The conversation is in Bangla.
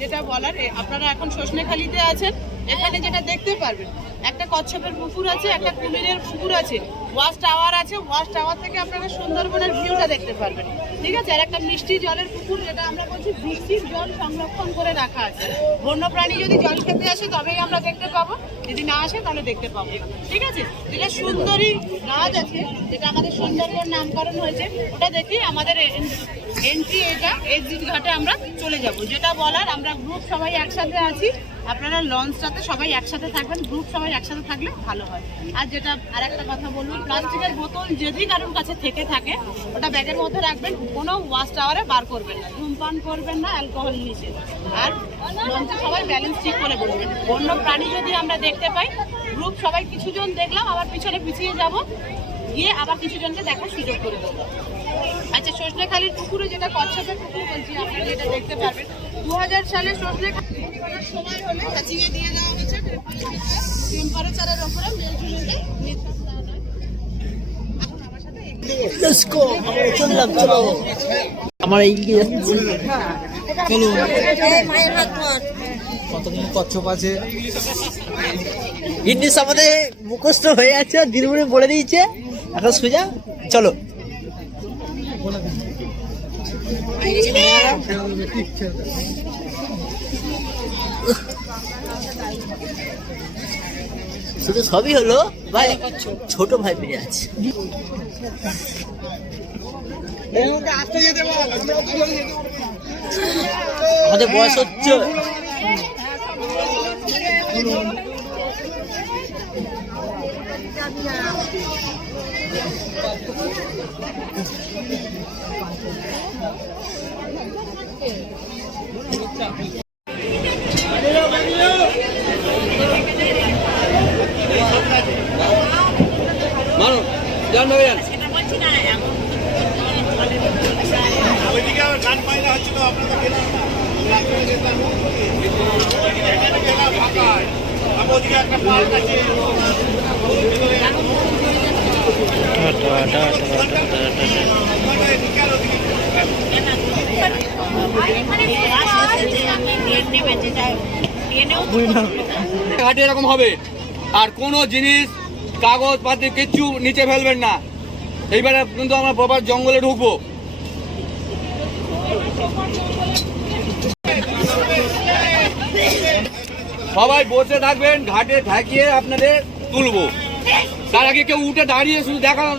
যেটা বলার, আপনারা এখন সজনেখালিতে আছেন, এখানে যেটা দেখতে পারবেন একটা কচ্ছপের পুকুর আছে, একটা কুমিরের পুকুর আছে, ওয়াচ টাওয়ার আছে। ওয়াচ টাওয়ার থেকে আপনারা সুন্দরবনের ভিউটা দেখতে পারবেন, ঠিক আছে। আর একটা মিষ্টি জলের পুকুর, যেটা আমরা বলছি বৃষ্টির জল সংরক্ষণ করে রাখা আছে। বন্যপ্রাণী যদি জল খেতে আসে তবেই আমরা দেখতে পাবো, যদি না আসে তাহলে দেখতে পাবো না, ঠিক আছে। যেটা সুন্দরী গাছ আছে, যেটা আমাদের সুন্দরবন নামকরণ হয়েছে, ওটা দেখি আমাদের এন্ট্রি, এটা এক্সিট ঘাটে আমরা চলে যাব। যেটা বলার, আমরা গ্রুপ সবাই একসাথে আছি, আপনারা লঞ্চটাতে সবাই একসাথে থাকবেন, গ্রুপ সবাই একসাথে থাকলে ভালো হয়। আর যেটা আর একটা কথা বলবো, প্লাস্টিকের বোতল যদি কারোর কাছে থেকে থাকে ওটা ব্যাগের মধ্যে রাখবেন, কোনো ওয়াচ টাওয়ারে বার করবেন না, ধূমপান করবেন না, অ্যালকোহল নিষেধ। আর লঞ্চে সবাই ব্যালেন্স ঠিক করে বলবেন। বন্য প্রাণী যদি আমরা দেখতে পাই, গ্রুপ সবাই কিছুজন দেখলাম, আবার পিছনে পিছিয়ে যাব, গিয়ে আবার কিছুজনকে দেখার সুযোগ করে দেবো। আচ্ছা, সজনেখালির পুকুরে যেটা কচ্ছপের পুকুর বলছি, আপনারা এটা দেখতে পারবেন 2000 সালে সজনেখালি সময় হলে কাচিয়ে দিয়ে দেওয়া হয়েছে টেম্পারেচারের উপরে মেলগুলোকে আমার এই চলো কতদিন কচ্ছপ আছে ইন্ডিস আমাদের মুখস্থ হয়ে আছে, দিনমুড়ে বলে দিয়েছে, এখন সোজা চলো। শুধু সবই হলো ভাই, ছোট ভাই বেরিয়ে আছে। আমাদের বয়স হচ্ছে মানো জান ভাই জান সেটা বলছি না, এমন ওইদিকে আর গান পাইনা হচ্ছে তো আপনাদের রাস্তায় যেতে ফাঁকা আমি ওদিকে একটা পার্ক আছে ঘাটে এরকম হবে। আর কোনো জিনিস কাগজ পাতি কিচ্ছু নিচে ফেলবেন না। এইবারে কিন্তু আমরা প্রপার জঙ্গলে ঢুকবো। সবাই বসে থাকবেন, ঘাটে ঠাকিয়ে আপনাদের তুলবো। তার আগে কেউ উঠে দাঁড়িয়ে শুধু দেখানো